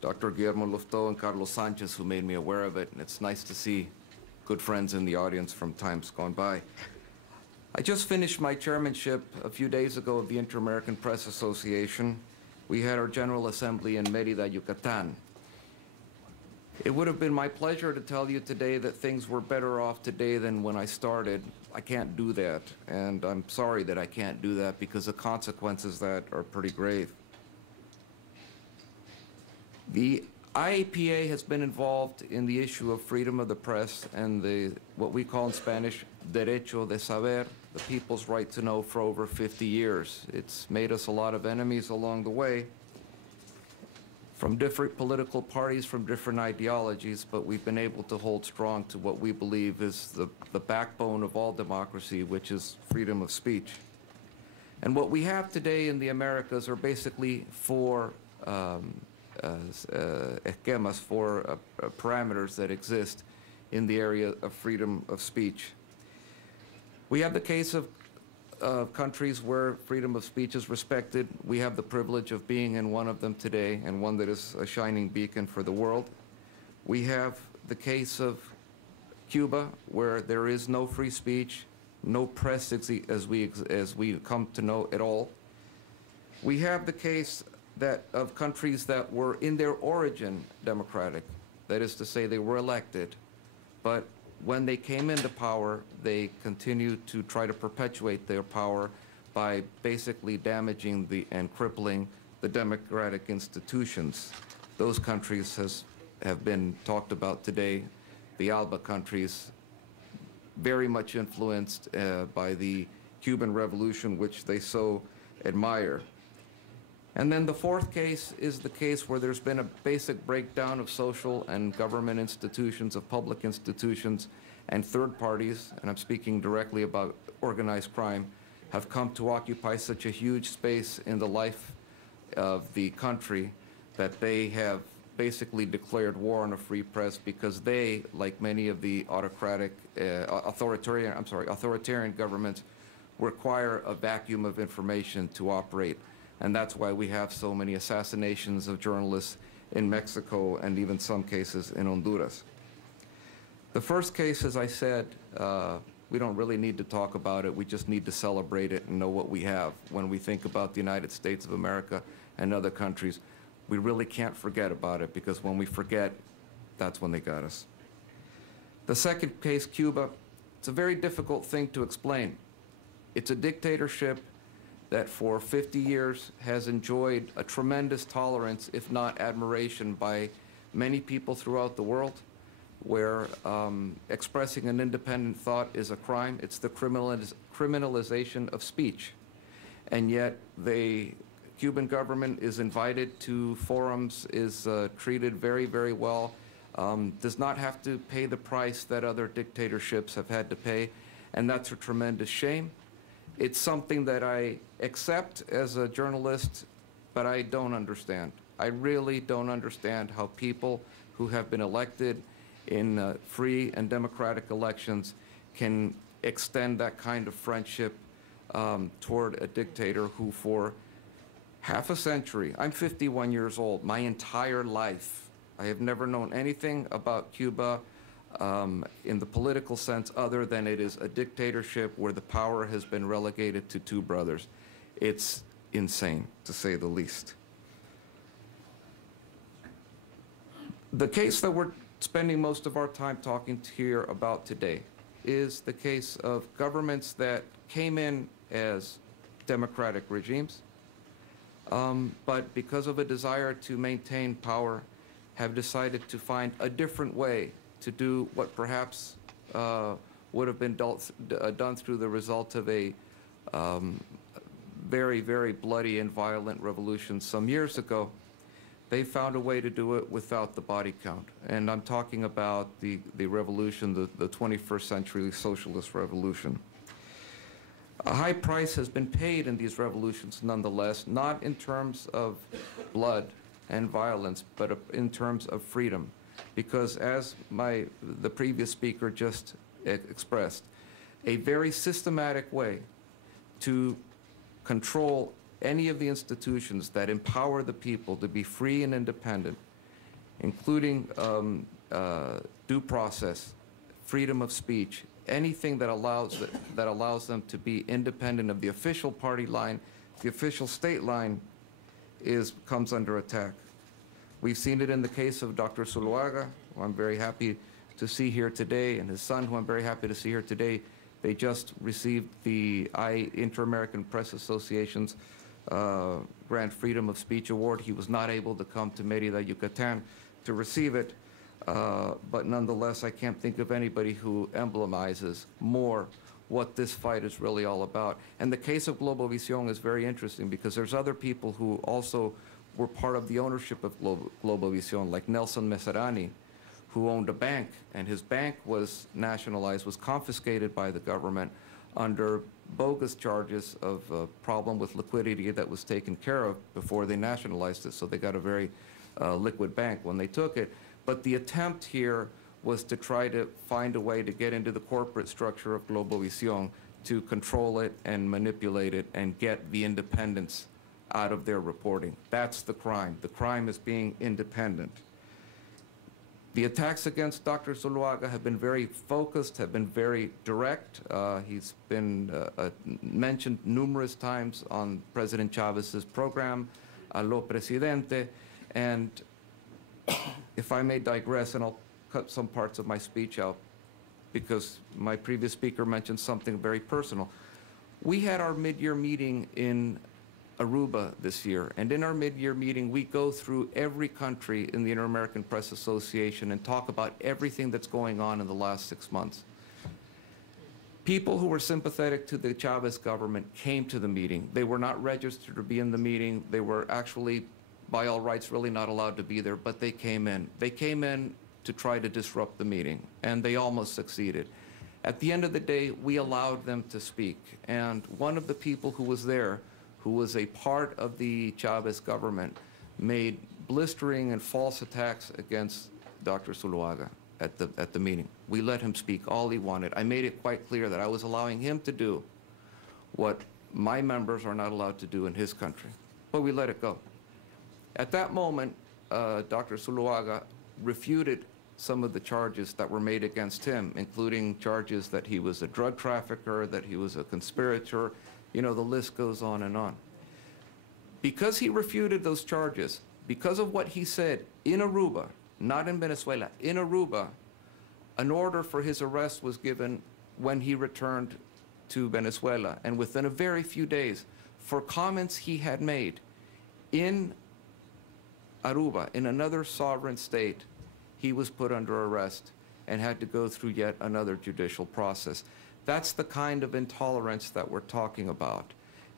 Dr. Guillermo Lufto and Carlos Sanchez, who made me aware of it, and it's nice to see good friends in the audience from times gone by. I just finished my chairmanship a few days ago of the Inter-American Press Association. We had our General Assembly in Mérida, Yucatan. It would have been my pleasure to tell you today that things were better off today than when I started. I can't do that, and I'm sorry that I can't do that because the consequences of that are pretty grave. The IAPA has been involved in the issue of freedom of the press and what we call in Spanish, derecho de saber, the people's right to know, for over 50 years. It's made us a lot of enemies along the way from different political parties, from different ideologies, but we've been able to hold strong to what we believe is the backbone of all democracy, which is freedom of speech. And what we have today in the Americas are basically four esquemas, four parameters that exist in the area of freedom of speech. We have the case of countries where freedom of speech is respected. We have the privilege of being in one of them today, and one that is a shining beacon for the world. We have the case of Cuba, where there is no free speech, no press as we come to know at all. We have the case of countries that were in their origin democratic, that is to say they were elected, but when they came into power, they continued to try to perpetuate their power by basically damaging and crippling the democratic institutions. Those countries have been talked about today, the ALBA countries, very much influenced by the Cuban Revolution, which they so admire. And then the fourth case is the case where there's been a basic breakdown of social and government institutions, of public institutions, and third parties, and I'm speaking directly about organized crime, have come to occupy such a huge space in the life of the country that they have basically declared war on a free press, because they, like many of the authoritarian governments, require a vacuum of information to operate. And that's why we have so many assassinations of journalists in Mexico and even some cases in Honduras. The first case, as I said, we don't really need to talk about it. We just need to celebrate it and know what we have. When we think about the United States of America and other countries, we really can't forget about it, because when we forget, that's when they got us. The second case, Cuba, it's a very difficult thing to explain. It's a dictatorship that for 50 years has enjoyed a tremendous tolerance, if not admiration, by many people throughout the world, where expressing an independent thought is a crime. It's the criminalization of speech. And yet the Cuban government is invited to forums, is treated very, very well, does not have to pay the price that other dictatorships have had to pay, and that's a tremendous shame. It's something that I accept as a journalist, but I don't understand. I really don't understand how people who have been elected in free and democratic elections can extend that kind of friendship toward a dictator who, for half a century, I'm 51 years old, my entire life, I have never known anything about Cuba in the political sense other than it is a dictatorship where the power has been relegated to two brothers. It's insane, to say the least. The case that we're spending most of our time talking here about today is the case of governments that came in as democratic regimes, but because of a desire to maintain power, have decided to find a different way to do what perhaps would have been done through the result of a very, very bloody and violent revolution some years ago. They found a way to do it without the body count. And I'm talking about the revolution, the 21st century socialist revolution. A high price has been paid in these revolutions nonetheless, not in terms of blood and violence, but in terms of freedom. Because as the previous speaker just expressed, a very systematic way to control any of the institutions that empower the people to be free and independent including due process, freedom of speech, anything that allows them to be independent of the official party line, the official state line, comes under attack. We've seen it in the case of Dr. Zuluaga, who I'm very happy to see here today, and his son, who I'm very happy to see here today. They just received the Inter-American Press Association's Grand Freedom of Speech Award. He was not able to come to Mérida, Yucatan to receive it, but nonetheless, I can't think of anybody who emblemizes more what this fight is really all about. And the case of Globovisión is very interesting because there's other people who also were part of the ownership of Globovisión, like Nelson Meserani, who owned a bank, and his bank was nationalized, was confiscated by the government under bogus charges of a problem with liquidity that was taken care of before they nationalized it. So they got a very liquid bank when they took it. But the attempt here was to try to find a way to get into the corporate structure of Globovisión, to control it and manipulate it and get the independence out of their reporting. That's the crime. The crime is being independent. The attacks against Dr. Zuluaga have been very focused, have been very direct. He's been mentioned numerous times on President Chavez's program, Aló Presidente, and if I may digress, and I'll cut some parts of my speech out because my previous speaker mentioned something very personal. We had our mid-year meeting in Aruba this year, and in our mid-year meeting, we go through every country in the Inter-American Press Association and talk about everything that's going on in the last 6 months. People who were sympathetic to the Chavez government came to the meeting. They were not registered to be in the meeting. They were actually, by all rights, really not allowed to be there, but they came in. They came in to try to disrupt the meeting, and they almost succeeded. At the end of the day, we allowed them to speak, and one of the people who was there, who was a part of the Chavez government, made blistering and false attacks against Dr. Zuluaga at the meeting. We let him speak all he wanted. I made it quite clear that I was allowing him to do what my members are not allowed to do in his country, but we let it go. At that moment, Dr. Zuluaga refuted some of the charges that were made against him, including charges that he was a drug trafficker, that he was a conspirator. You know, the list goes on and on. Because he refuted those charges, because of what he said in Aruba, not in Venezuela, in Aruba, an order for his arrest was given when he returned to Venezuela. And within a very few days, for comments he had made in Aruba, in another sovereign state, he was put under arrest and had to go through yet another judicial process. That's the kind of intolerance that we're talking about.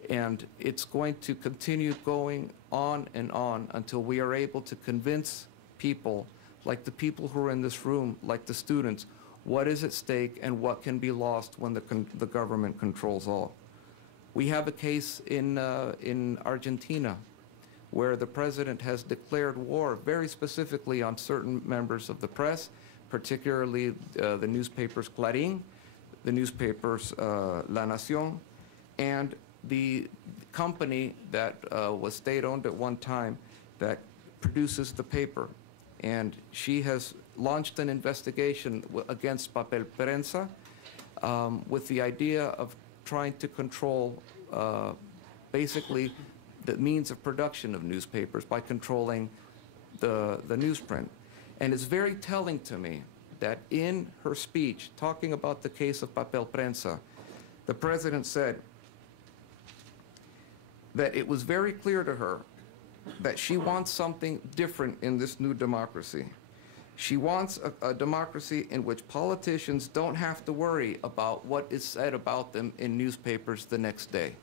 And it's going to continue going on and on until we are able to convince people, like the people who are in this room, like the students, what is at stake and what can be lost when the government controls all. We have a case in Argentina where the president has declared war very specifically on certain members of the press, particularly the newspapers Clarín, the newspapers La Nación, and the company that was state-owned at one time that produces the paper. And she has launched an investigation against Papel Prensa with the idea of trying to control basically the means of production of newspapers by controlling the newsprint. And it's very telling to me that in her speech, talking about the case of Papel Prensa, the president said that it was very clear to her that she wants something different in this new democracy. She wants a democracy in which politicians don't have to worry about what is said about them in newspapers the next day.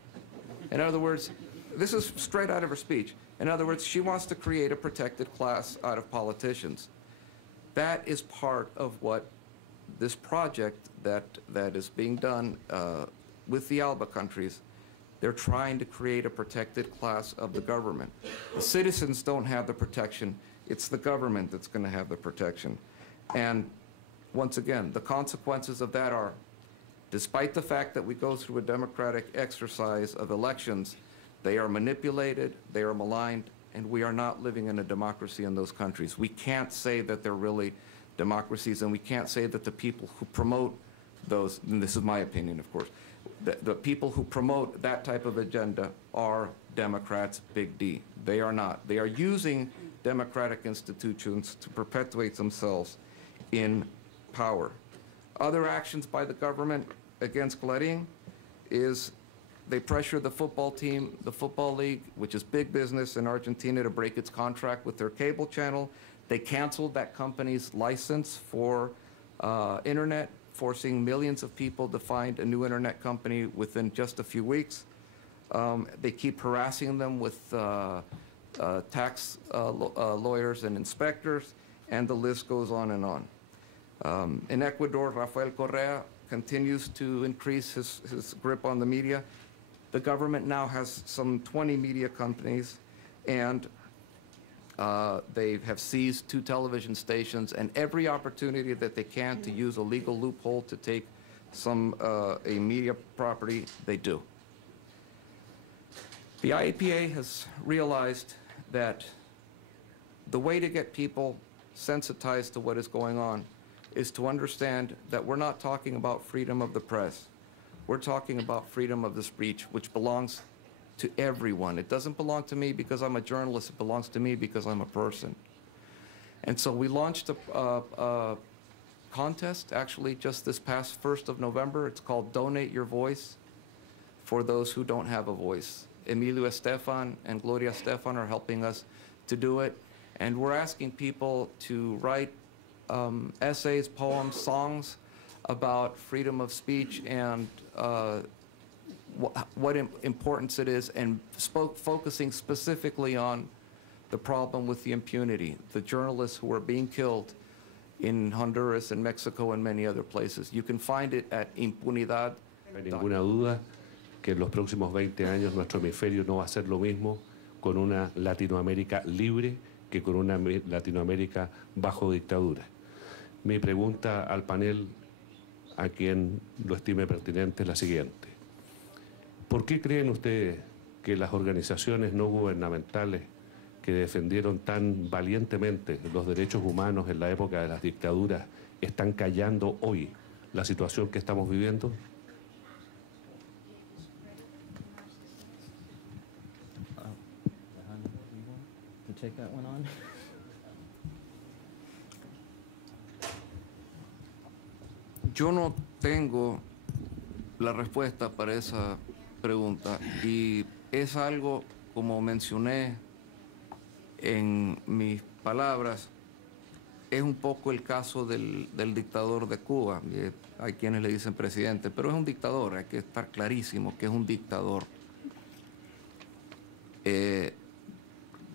In other words, this is straight out of her speech. In other words, she wants to create a protected class out of politicians. That is part of what this project that is being done with the ALBA countries. They're trying to create a protected class of the government. The citizens don't have the protection. It's the government that's going to have the protection. And once again, the consequences of that are, despite the fact that we go through a democratic exercise of elections, they are manipulated, they are maligned, and we are not living in a democracy in those countries. We can't say that they're really democracies, and we can't say that the people who promote those, and this is my opinion, of course, the people who promote that type of agenda are Democrats, big D. They are not. They are using democratic institutions to perpetuate themselves in power. Other actions by the government against Clarín is they pressure the football team, the Football League, which is big business in Argentina, to break its contract with their cable channel. They canceled that company's license for internet, forcing millions of people to find a new internet company within just a few weeks. They keep harassing them with tax lawyers and inspectors, and the list goes on and on. In Ecuador, Rafael Correa continues to increase his grip on the media. The government now has some 20 media companies, and they have seized 2 television stations, and every opportunity that they can to use a legal loophole to take some a media property, they do. The IAPA has realized that the way to get people sensitized to what is going on is to understand that we're not talking about freedom of the press. We're talking about freedom of the speech, which belongs to everyone. It doesn't belong to me because I'm a journalist. It belongs to me because I'm a person. And so we launched a contest, actually, just this past 1st of November. It's called Donate Your Voice for those who don't have a voice. Emilio Estefan and Gloria Estefan are helping us to do it. And we're asking people to write essays, poems, songs about freedom of speech and what importance it is, and focusing specifically on the problem with the impunity, the journalists who are being killed in Honduras and Mexico and many other places. You can find it at impunidad. No hay ninguna duda que en los próximos 20 años nuestro hemisferio no va a ser lo mismo con una Latinoamérica libre que con una Latinoamérica bajo dictadura. Mi pregunta al panel, a quien lo estime pertinente, es la siguiente. ¿Por qué creen ustedes que las organizaciones no gubernamentales que defendieron tan valientemente los derechos humanos en la época de las dictaduras están callando hoy la situación que estamos viviendo? Yo no tengo la respuesta para esa pregunta, y es algo, como mencioné en mis palabras, es un poco el caso del dictador de Cuba. Hay quienes le dicen presidente, pero es un dictador, hay que estar clarísimo que es un dictador.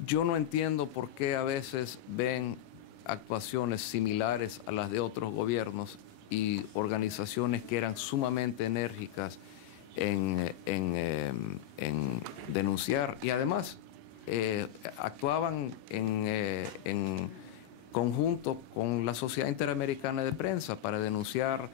Yo no entiendo por qué a veces ven actuaciones similares a las de otros gobiernos y organizaciones que eran sumamente enérgicas en denunciar, y además actuaban en conjunto con la Sociedad Interamericana de Prensa para denunciar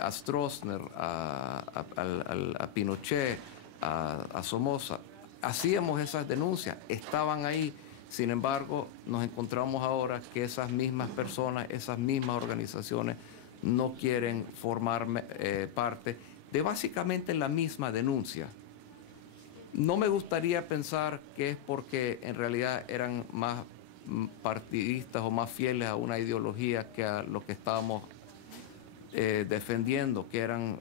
a Stroessner, a Pinochet, a Somoza. Hacíamos esas denuncias, estaban ahí. Sin embargo, nos encontramos ahora que esas mismas personas, esas mismas organizaciones no quieren formar parte de básicamente la misma denuncia. No me gustaría pensar que es porque en realidad eran más partidistas o más fieles a una ideología que a lo que estábamos defendiendo, que eran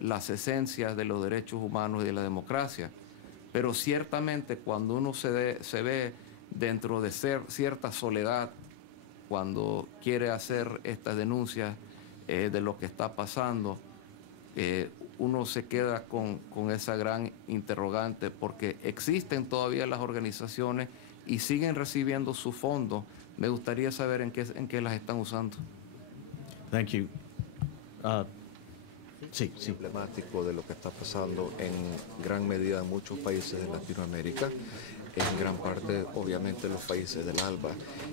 las esencias de los derechos humanos y de la democracia. Pero ciertamente cuando uno se ve dentro de cierta soledad, cuando quiere hacer estas denuncias de lo que está pasando, uno se queda con esa gran interrogante, porque existen todavía las organizaciones y siguen recibiendo su fondo. Me gustaría saber en qué las están usando. Thank you. Sí. Emblemático de lo que está pasando en gran medida en muchos países de Latinoamérica. en gran parte, obviamente, los países del ALBA.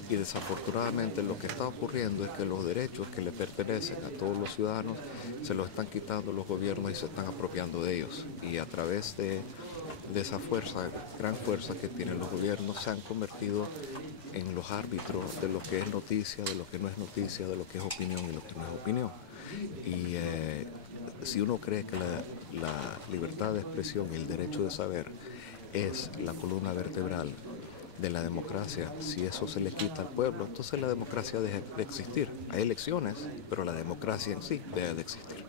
Y desafortunadamente lo que está ocurriendo es que los derechos que le pertenecen a todos los ciudadanos se los están quitando los gobiernos y se están apropiando de ellos. Y a través de esa fuerza, gran fuerza que tienen los gobiernos, se han convertido en los árbitros de lo que es noticia, de lo que no es noticia, de lo que es opinión y lo que no es opinión. Y si uno cree que la libertad de expresión y el derecho de saber es la columna vertebral de la democracia, si eso se le quita al pueblo, entonces la democracia deja de existir. Hay elecciones, pero la democracia en sí deja de existir.